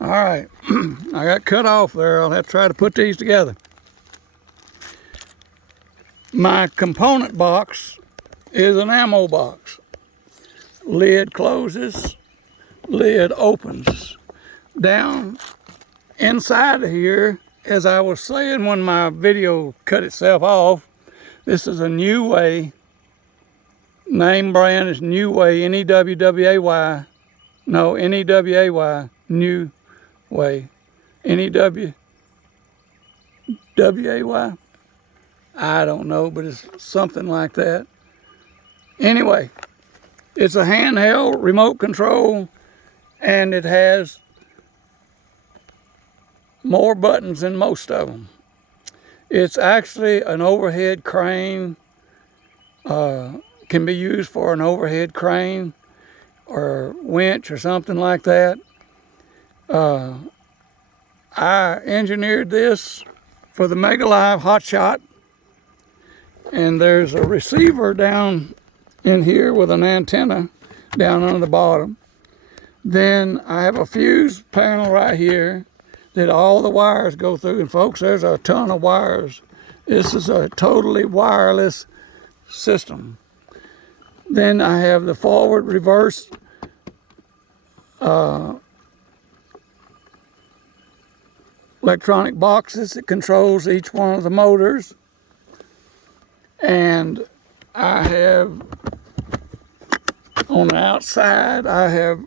All right, I got cut off there. I'll have to try to put these together. My component box is an ammo box. Lid closes, lid opens. Down inside of here, as I was saying when my video cut itself off, this is a New Way. Name brand is New Way, N-E-W-W-A-Y. No, N-E-W-A-Y, New Way. N-E-W-W-A-Y? I don't know, but it's something like that. Anyway, it's a handheld remote control, and it has more buttons than most of them. It's actually an overhead crane, can be used for an overhead crane or winch or something like that. I engineered this for the Mega Live Hotshot, and there's a receiver down in here with an antenna down on the bottom. Then I have a fuse panel right here that all the wires go through, and folks, there's a ton of wires. This is a totally wireless system. Then I have the forward reverse electronic boxes that controls each one of the motors. And I have, on the outside, I have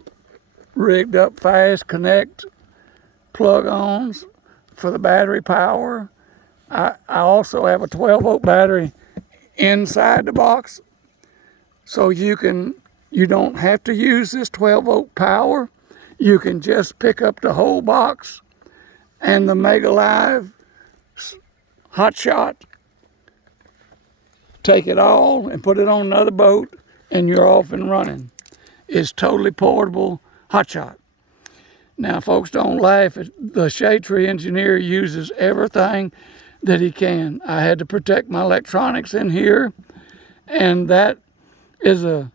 rigged up fast connect plug-ons for the battery power. I also have a 12-volt battery inside the box, so you don't have to use this 12-volt power. You can just pick up the whole box and the Mega Live Hotshot, take it all and put it on another boat, and you're off and running. It's totally portable hotshot. Now, folks, don't laugh. The shade tree engineer uses everything that he can. I had to protect my electronics in here, and that is a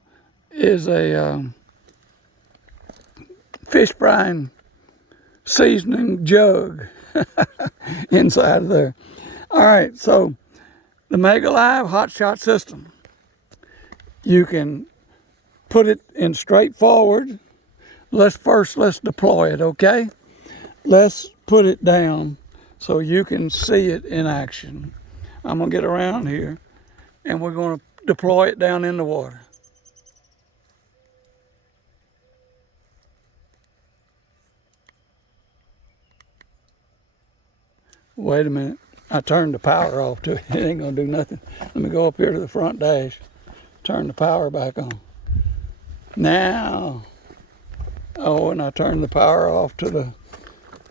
fish brine seasoning jug inside of there. All right, so the Mega Live Hotshot system, you can put it in straight forward. Let's deploy it, okay? Let's put it down so you can see it in action. I'm gonna get around here and we're gonna deploy it down in the water. Wait a minute, I turned the power off to it. It ain't gonna do nothing. Let me go up here to the front dash, turn the power back on. Now, oh, and I turned the power off to the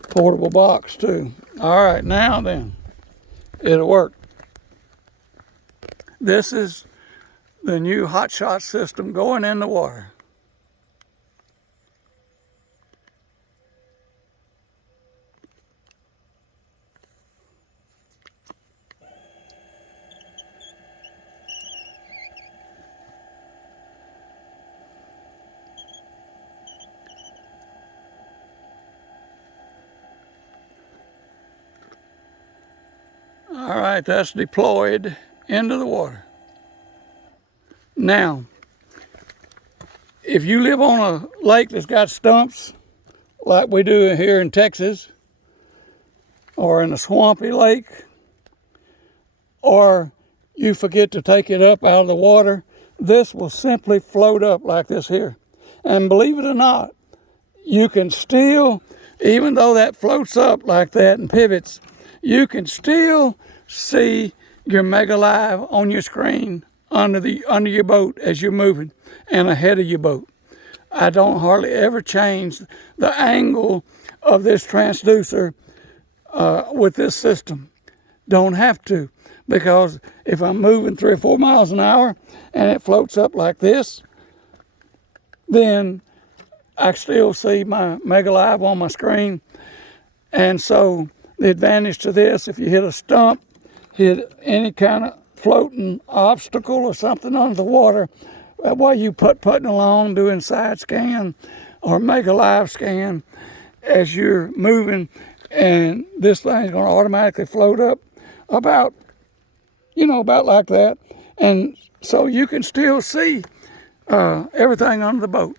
portable box too. All right, now then, it'll work. This is the new Hotshot system going in the water. All right, that's deployed into the water. Now, if you live on a lake that's got stumps, like we do here in Texas, or in a swampy lake, or you forget to take it up out of the water, this will simply float up like this here. And believe it or not, you can still, even though that floats up like that and pivots, you can still see your Mega Live on your screen under your boat as you're moving and ahead of your boat. I don't hardly ever change the angle of this transducer with this system. Don't have to, because if I'm moving 3 or 4 miles an hour and it floats up like this, then I still see my Mega Live on my screen. And so the advantage to this, if you hit a stump, hit any kind of floating obstacle or something under the water, while you putting along doing side scan or Mega Live scan, as you're moving, and this thing's going to automatically float up about, about like that. And so you can still see everything under the boat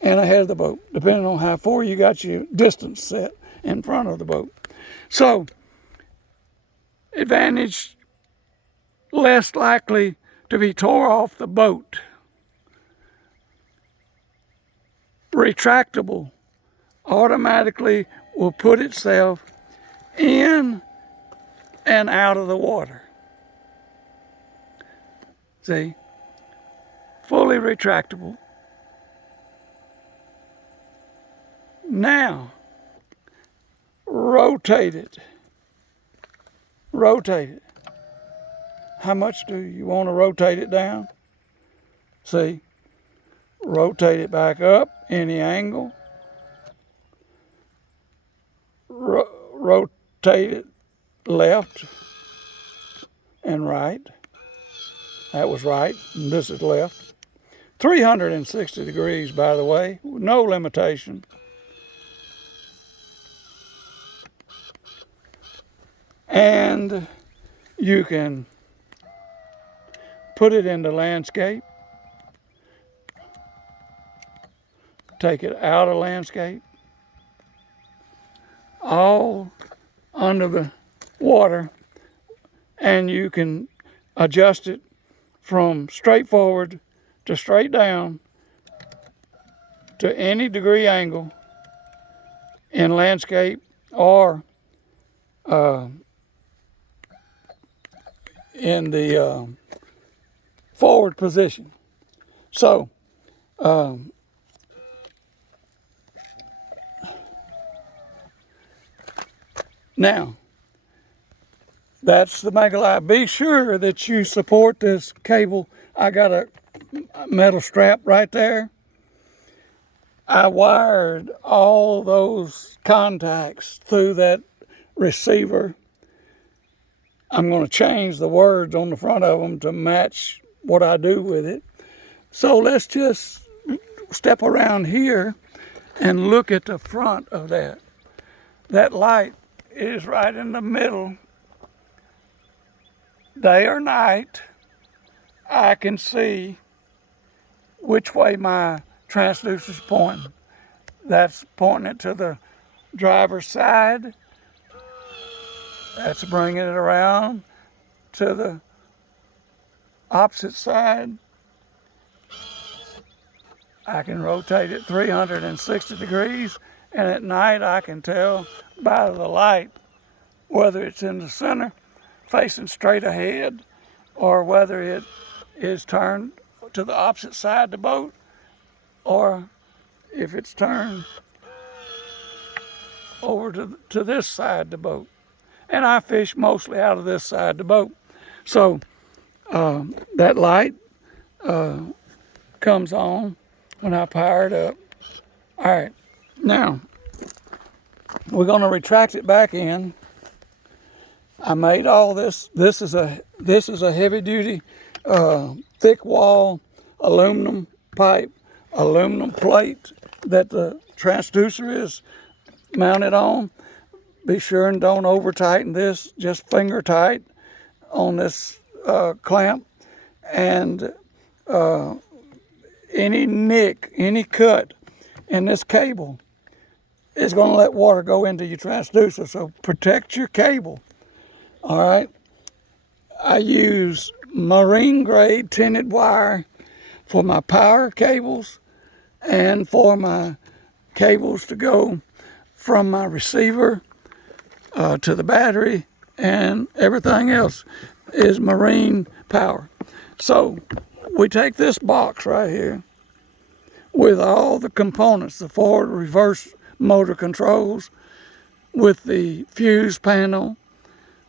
and ahead of the boat, depending on how far you got your distance set in front of the boat. So, advantage, less likely to be tore off the boat. Retractable, automatically will put itself in and out of the water. See? Fully retractable. Now, rotate it. Rotate it. How much do you want to rotate it down? See? Rotate it back up, any angle. Rotate it left and right. That was right, and this is left. 360 degrees, by the way, no limitation. And you can put it into landscape, take it out of landscape, all under the water, and you can adjust it from straight forward to straight down to any degree angle in landscape or in the forward position. So now, that's the Megalight. Be sure that you support this cable. I got a metal strap right there. I wired all those contacts through that receiver. I'm going to change the words on the front of them to match what I do with it. So let's just step around here and look at the front of that. That light is right in the middle. Day or night, I can see which way my transducer's pointing. That's pointing it to the driver's side. That's bringing it around to the opposite side. I can rotate it 360 degrees, and at night I can tell by the light whether it's in the center, facing straight ahead, or whether it is turned to the opposite side of the boat, or if it's turned over to this side of the boat. And I fish mostly out of this side of the boat. So that light comes on when I power it up. All right, now we're going to retract it back in. I made all this. This is a heavy duty, thick wall, aluminum pipe, aluminum plate that the transducer is mounted on. Be sure and don't over tighten this, just finger tight on this clamp. And any nick, any cut in this cable is going to let water go into your transducer. So protect your cable. All right. I use marine grade tinted wire for my power cables and for my cables to go from my receiver to the battery, and everything else is marine power. So we take this box right here with all the components, the forward, reverse motor controls, with the fuse panel,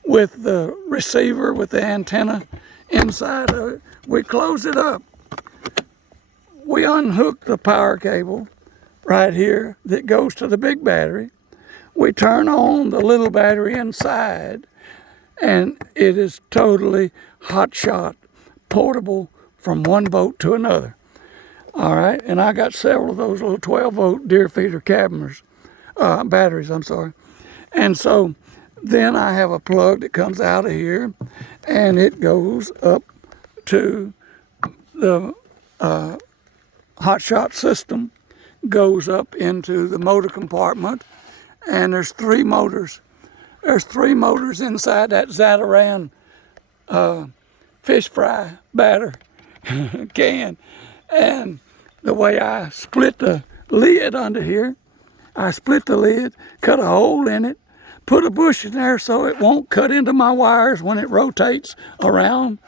with the receiver, with the antenna inside of it. We close it up. We unhook the power cable right here that goes to the big battery. We turn on the little battery inside, and it is totally hot shot, portable from one boat to another. All right, and I got several of those little 12-volt deer feeder cabiners batteries, I'm sorry. And so then I have a plug that comes out of here, and it goes up to the hot shot system, goes up into the motor compartment, and there's 3 motors. There's 3 motors inside that Zatarain fish fry batter can. And the way I split the lid under here, I split the lid, cut a hole in it, put a bush in there so it won't cut into my wires when it rotates around.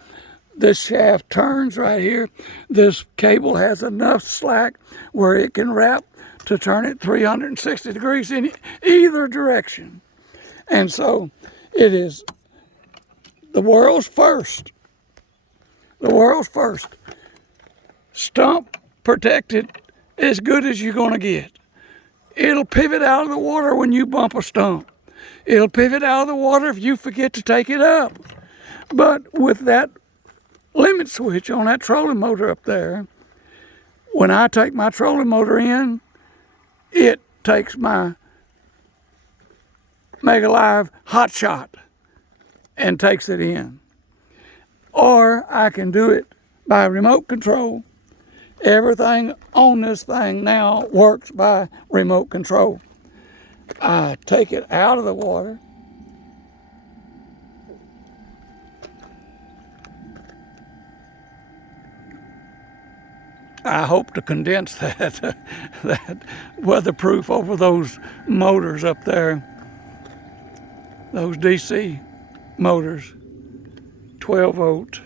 This shaft turns right here. This cable has enough slack where it can wrap to turn it 360 degrees in either direction. And so it is the world's first stump protected, as good as you're going to get. It'll pivot out of the water when you bump a stump. It'll pivot out of the water if you forget to take it up. But with that limit switch on that trolling motor up there, when I take my trolling motor in, it takes my Mega Live hot shot and takes it in. Or I can do it by remote control. Everything on this thing now works by remote control. I take it out of the water. I hope to condense that weatherproof over those motors up there, those DC motors, 12 volt.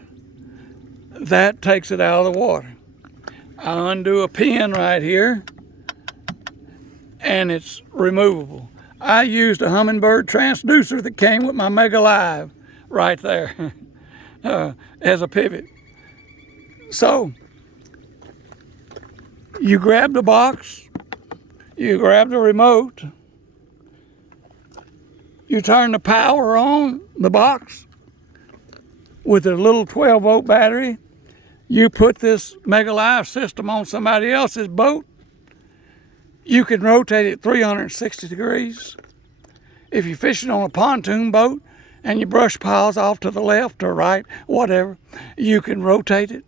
That takes it out of the water. I undo a pin right here, and it's removable. I used a Humminbird transducer that came with my Mega Live right there as a pivot. So you grab the box, you grab the remote, you turn the power on the box with a little 12 volt battery. You put this Mega Live system on somebody else's boat, you can rotate it 360 degrees. If you're fishing on a pontoon boat and your brush pile's off to the left or right, whatever, you can rotate it.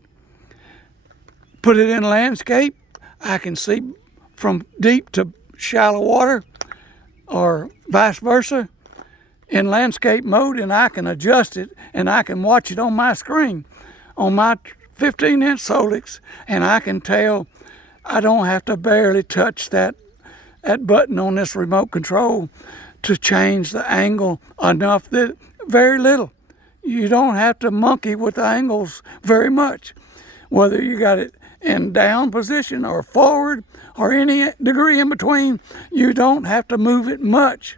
Put it in landscape. I can see from deep to shallow water or vice versa in landscape mode, and I can adjust it, and I can watch it on my screen, on my 15-inch Solix, and I can tell I don't have to barely touch that button on this remote control to change the angle enough, that very little. You don't have to monkey with the angles very much. Whether you got it in down position or forward or any degree in between, you don't have to move it much.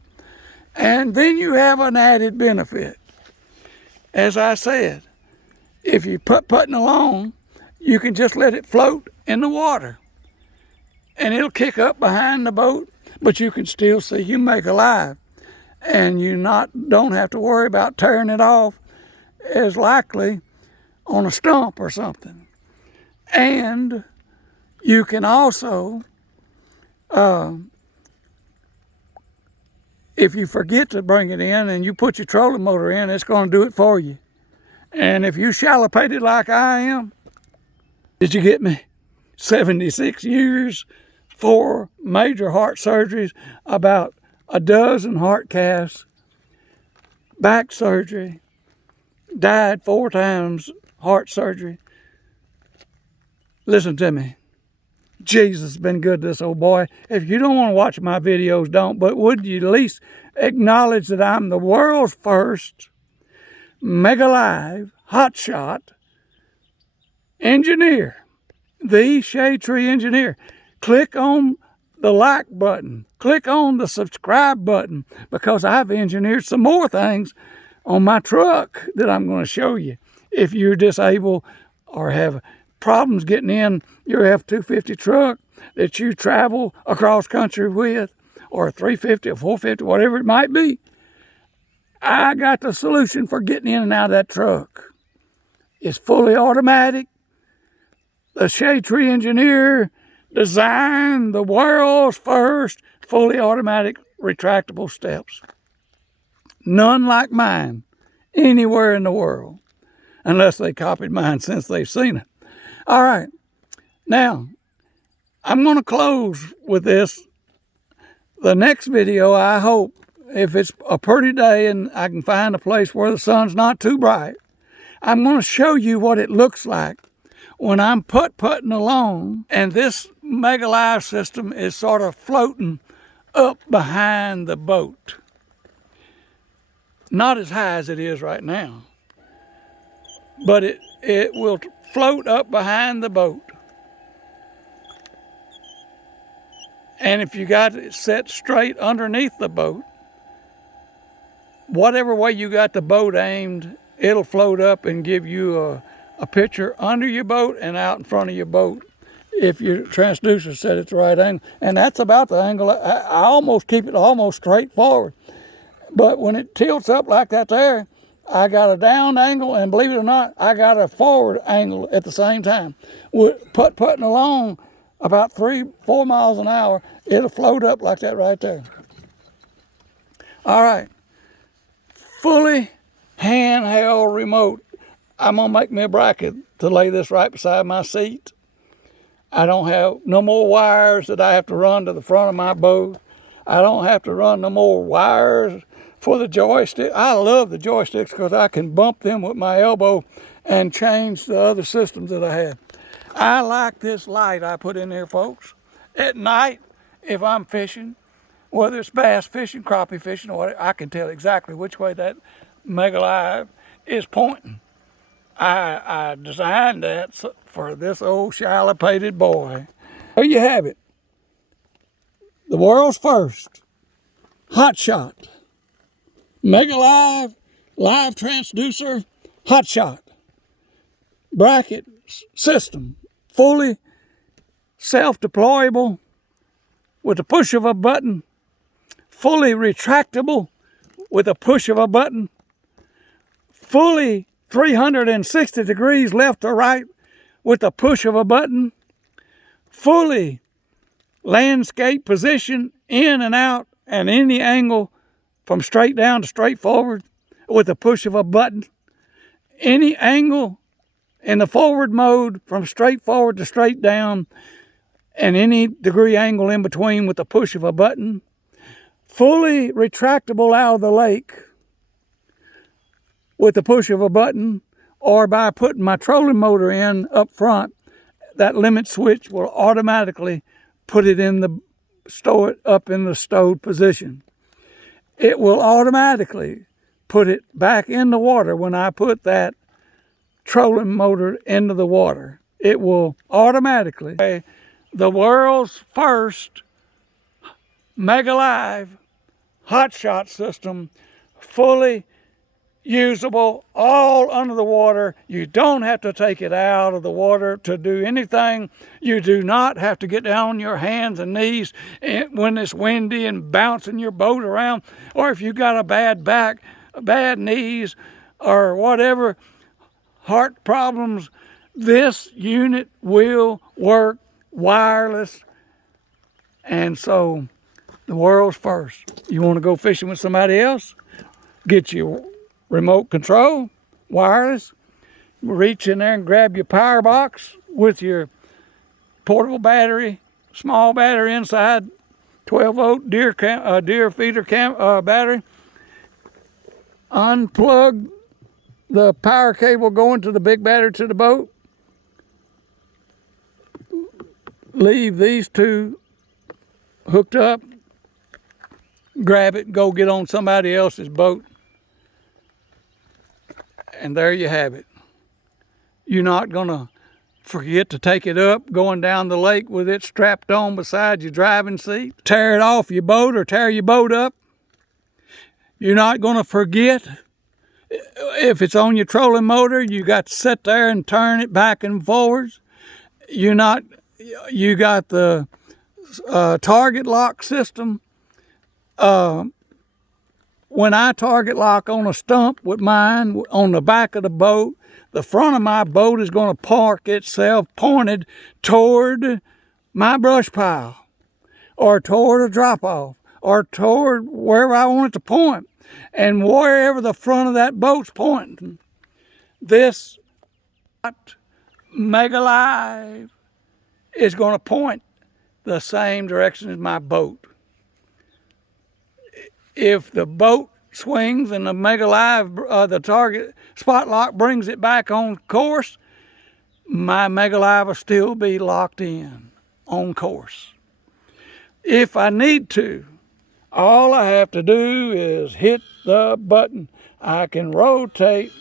And then you have an added benefit. As I said, if you putting along, you can just let it float in the water, and it'll kick up behind the boat, but you can still see you Mega Live, and you don't have to worry about tearing it off as likely on a stump or something. And you can also, if you forget to bring it in and you put your trolling motor in, it's going to do it for you. And if you shallow-pated like I am, did you get me? 76 years, 4 major heart surgeries, about a dozen heart casts, back surgery, died 4 times heart surgery. Listen to me. Jesus has been good to this old boy. If you don't want to watch my videos, don't. But would you at least acknowledge that I'm the world's first Mega Live hotshot engineer, the shade tree engineer. Click on the like button. Click on the subscribe button, because I've engineered some more things on my truck that I'm going to show you. If you're disabled or have problems getting in your F-250 truck that you travel across country with, or a 350 or 450, whatever it might be, I got the solution for getting in and out of that truck. It's fully automatic. The shade tree engineer designed the world's first fully automatic retractable steps. None like mine anywhere in the world, unless they copied mine since they've seen it. All right, now I'm going to close with this. The next video, I hope, if it's a pretty day and I can find a place where the sun's not too bright, I'm going to show you what it looks like when I'm putting along and this Mega Live system is sort of floating up behind the boat. Not as high as it is right now, but it will float up behind the boat. And if you got it set straight underneath the boat, whatever way you got the boat aimed, it'll float up and give you a picture under your boat and out in front of your boat if your transducer set at the right angle. And that's about the angle. I almost keep it almost straight forward. But when it tilts up like that there, I got a down angle, and believe it or not, I got a forward angle at the same time. Putting along about 3-4 miles an hour, it'll float up like that right there. All right, fully handheld remote. I'm gonna make me a bracket to lay this right beside my seat. I don't have no more wires that I have to run to the front of my boat. I don't have to run no more wires for the joystick. I love the joysticks because I can bump them with my elbow and change the other systems that I had. I like this light I put in here, folks. At night, if I'm fishing, whether it's bass fishing, crappie fishing, or whatever, I can tell exactly which way that Mega Live is pointing. I designed that for this old shallow-pated boy. There you have it. The world's first hot shot Mega Live transducer hot shot bracket system, fully self-deployable with the push of a button, fully retractable with a push of a button, fully 360 degrees left or right with the push of a button, fully landscape position in and out and any angle from straight down to straight forward with the push of a button, any angle in the forward mode from straight forward to straight down and any degree angle in between with the push of a button, fully retractable out of the lake with the push of a button, or by putting my trolling motor in up front, that limit switch will automatically put it in the, stow it up in the stowed position. It will automatically put it back in the water when I put that trolling motor into the water. It will automatically. The world's first Mega Live hot shot system, fully usable, all under the water. You don't have to take it out of the water to do anything. You do not have to get down on your hands and knees when it's windy and bouncing your boat around, or if you got a bad back, bad knees, or whatever, heart problems. This unit will work wireless. And so, the world's first. You want to go fishing with somebody else? Get your remote control, wireless, reach in there and grab your power box with your portable battery, small battery inside, 12-volt deer feeder battery. Unplug the power cable going to the big battery to the boat. Leave these two hooked up. Grab it and go get on somebody else's boat. And there you have it. You're not going to forget to take it up going down the lake with it strapped on beside your driving seat. Tear it off your boat or tear your boat up. You're not going to forget. If it's on your trolling motor, you got to sit there and turn it back and forwards. You got the target lock system. When I target lock on a stump with mine on the back of the boat, the front of my boat is going to park itself pointed toward my brush pile, or toward a drop-off, or toward wherever I want it to point, and wherever the front of that boat's pointing, this Mega Live is going to point the same direction as my boat. If the boat swings and the Mega Live, the target spot lock brings it back on course, my Mega Live will still be locked in on course. If I need to, all I have to do is hit the button. I can rotate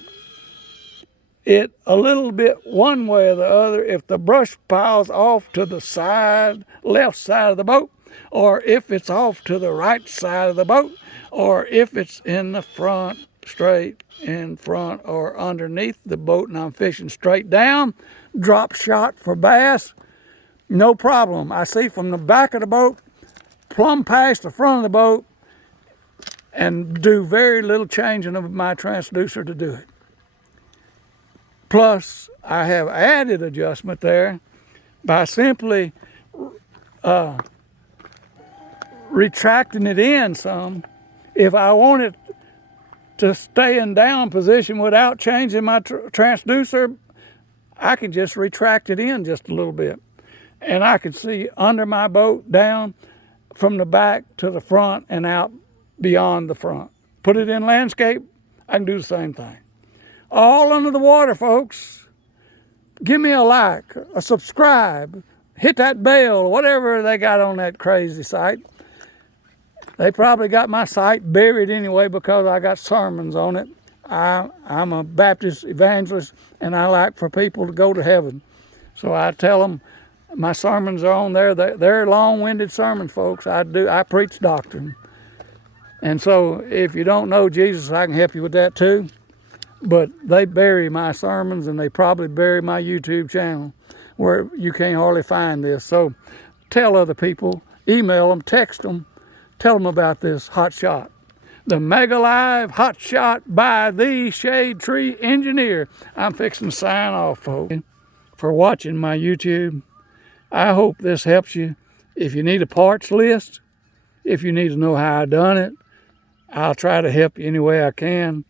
it a little bit one way or the other if the brush pile's off to the side, left side of the boat, or if it's off to the right side of the boat, or if it's in the front, straight in front or underneath the boat and I'm fishing straight down, drop shot for bass, no problem. I see from the back of the boat, plumb past the front of the boat, and do very little changing of my transducer to do it. Plus, I have added adjustment there by simply retracting it in some. If I want it to stay in down position without changing my transducer, I can just retract it in just a little bit. And I can see under my boat, down from the back to the front and out beyond the front. Put it in landscape, I can do the same thing. All under the water, folks. Give me a like, a subscribe, hit that bell, whatever they got on that crazy site. They probably got my site buried anyway because I got sermons on it. I'm a Baptist evangelist, and I like for people to go to heaven. So I tell them my sermons are on there. They're long-winded sermons, folks. I preach doctrine. And so if you don't know Jesus, I can help you with that too. But they bury my sermons, and they probably bury my YouTube channel where you can't hardly find this. So tell other people, email them, text them, tell them about this hot shot. The Mega Live Hot Shot by the Shade Tree Engineer. I'm fixing to sign off, folks, for watching my YouTube. I hope this helps you. If you need a parts list, if you need to know how I done it, I'll try to help you any way I can.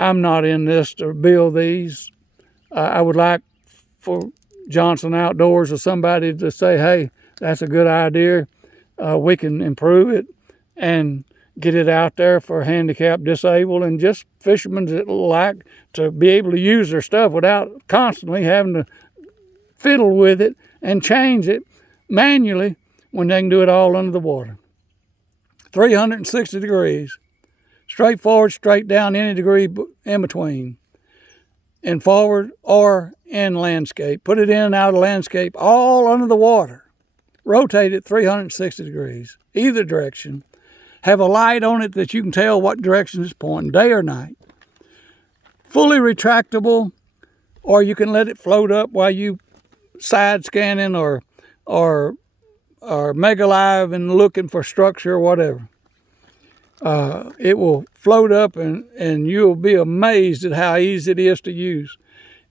I'm not in this to build these. I would like for Johnson Outdoors or somebody to say, hey, that's a good idea. We can improve it and get it out there for handicapped, disabled, and just fishermen that like to be able to use their stuff without constantly having to fiddle with it and change it manually when they can do it all under the water. 360 degrees. Straight forward, straight down, any degree in between. In forward or in landscape. Put it in and out of landscape, all under the water. Rotate it 360 degrees, either direction. Have a light on it that you can tell what direction it's pointing, day or night. Fully retractable, or you can let it float up while you side scanning or Mega Live and looking for structure or whatever. It will float up and you'll be amazed at how easy it is to use.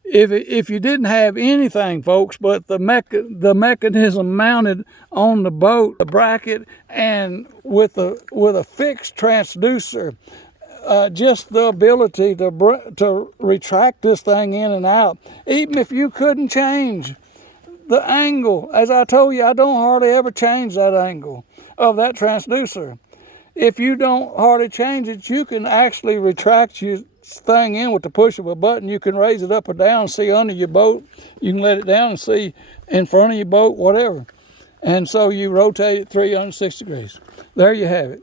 If you didn't have anything, folks, but the mechanism mounted on the boat, the bracket, and with a fixed transducer, just the ability to retract this thing in and out, even if you couldn't change the angle. As I told you, I don't hardly ever change that angle of that transducer. If you don't hardly change it, you can actually retract your thing in with the push of a button. You can raise it up or down, see under your boat. You can let it down and see in front of your boat, whatever. And so you rotate it 360 degrees. There you have it.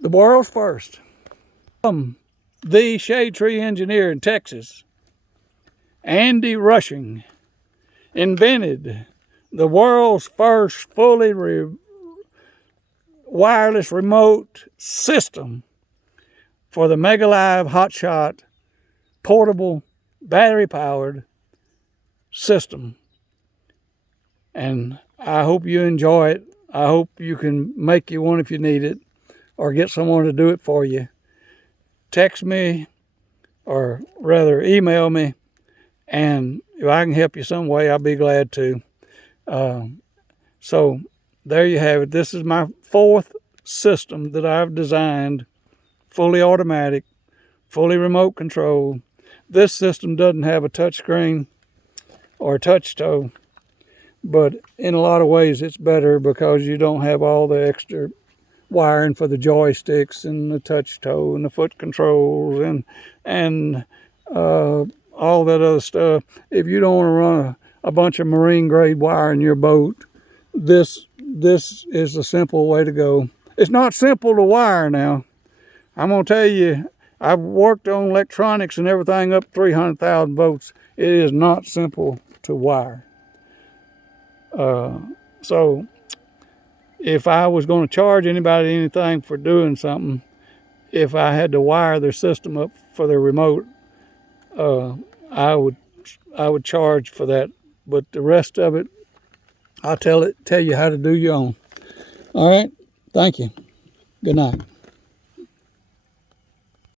The world's first. The Shade Tree Engineer in Texas, Andy Rushing, invented the world's first fully wireless remote system for the Mega Live Hotshot portable battery-powered system. And I hope you enjoy it. I hope you can make you one if you need it, or get someone to do it for you. Text me, or rather email me, and if I can help you some way, I'll be glad to. So there you have it. This is my 4th system that I've designed, fully automatic, fully remote control. This system doesn't have a touch screen or a touch toe, but in a lot of ways it's better because you don't have all the extra wiring for the joysticks and the touch toe and the foot controls and all that other stuff. If you don't want to run a bunch of marine grade wire in your boat, this is a simple way to go. It's not simple to wire now. I'm going to tell you, I've worked on electronics and everything up 300,000 volts. It is not simple to wire. So if I was going to charge anybody anything for doing something, if I had to wire their system up for their remote, I would charge for that. But the rest of it, I'll tell you how to do your own. All right. Thank you. Good night.